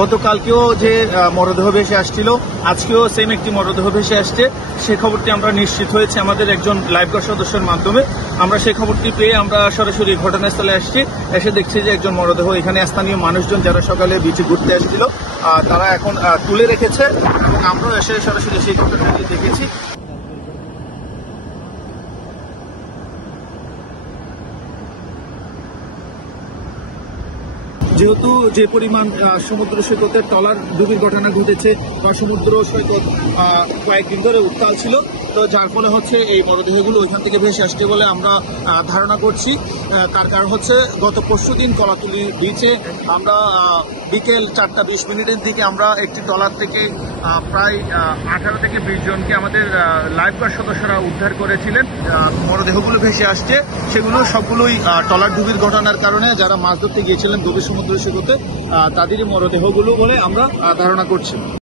গতকালকেও যে মরদেহ ভেসে আসছিল, আজকেও সেম একটি মরদেহ ভেসে আসছে। সেই খবরটি আমরা নিশ্চিত হয়েছে আমাদের একজন লাইফগার্ড সদস্যের মাধ্যমে। আমরা সেই খবরটি পেয়ে আমরা সরাসরি ঘটনাস্থলে আসছি। এসে দেখছি যে একজন মরদেহ এখানে স্থানীয় মানুষজন যারা সকালে বিচে ঘুরতে আসছিল তারা এখন তুলে রেখেছে এবং আমরাও এসে সরাসরি সেই ঘটনাটি দেখেছি। যেহেতু যে পরিমাণ সমুদ্র সৈকতের ট্রলার ডুবির ঘটনা ঘটেছে বা সমুদ্র সৈকত কয়েকদিন ধরে উত্তাল ছিল, তো যার ফলে হচ্ছে এই মরদেহগুলো ওইখান থেকে ভেসে আসছে বলে আমরা ধারণা করছি। তার কারণ হচ্ছে গত পরশুদিন কলাতুলি বিচে আমরা বিকেল 4:20 দিকে আমরা একটি ট্রলার থেকে প্রায় 18 থেকে 20 জনকে আমাদের লাইফগার্ড সদস্যরা উদ্ধার করেছিলেন। মরদেহগুলো ভেসে আসছে, সেগুলো সবগুলোই ট্রলার ডুবির ঘটনার কারণে যারা মাছ ধরতে গিয়েছিলেন গভীর সমুদ্র সৈকতে তাদেরই মরদেহগুলো বলে আমরা ধারণা করছি।